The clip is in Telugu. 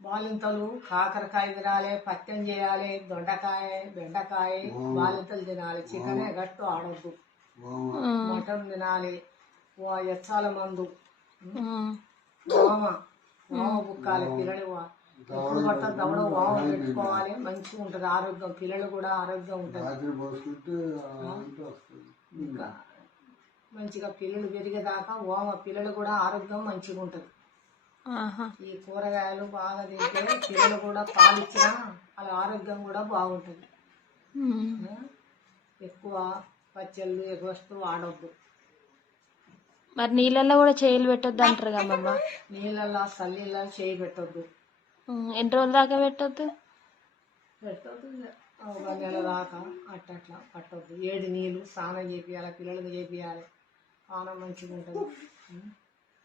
బాలింతలు కాకరకాయ తినాలి, పత్యం చేయాలి, దొండకాయ, బెండకాయ బాలింతలు తినాలి. చికెన్ గట్టు ఆడొద్దు. మటన్ తినాలి. ఎచ్చాల మందు, వామ బుక్కాలి. పిల్లలు ఎప్పుడు పడుతుంది దవడ వామ పెట్టుకోవాలి. మంచిగా ఉంటుంది ఆరోగ్యం. పిల్లలు కూడా ఆరోగ్యం ఉంటుంది. ఇంకా మంచిగా పిల్లలు పెరిగేదాకా ఓమ పిల్లలు కూడా ఆరోగ్యం మంచిగా ఉంటుంది. ఈ కూరగాయలు బాగా తింటే పిల్లలు కూడా పాలిచ్చినా వాళ్ళ ఆరోగ్యం కూడా బాగుంటుంది. ఎక్కువ పచ్చళ్ళు వస్తువు వాడొద్దు. మరి నీళ్ళల్లో కూడా చేయలు పెట్టొద్దు అంటారు కదమ్మా. నీళ్ళల్లో చల్లీళ్ళ చేయి పెట్టొద్దు. ఎన్ని రోజుల దాకా పెట్టొద్దు? ఒక నెల దాకా అట్లా పట్టొద్దు. 7 నీళ్ళు స్నానం చేపియాలి. పిల్లలకు చేపియాలి. స్నానం మంచిగా ఉంటుంది.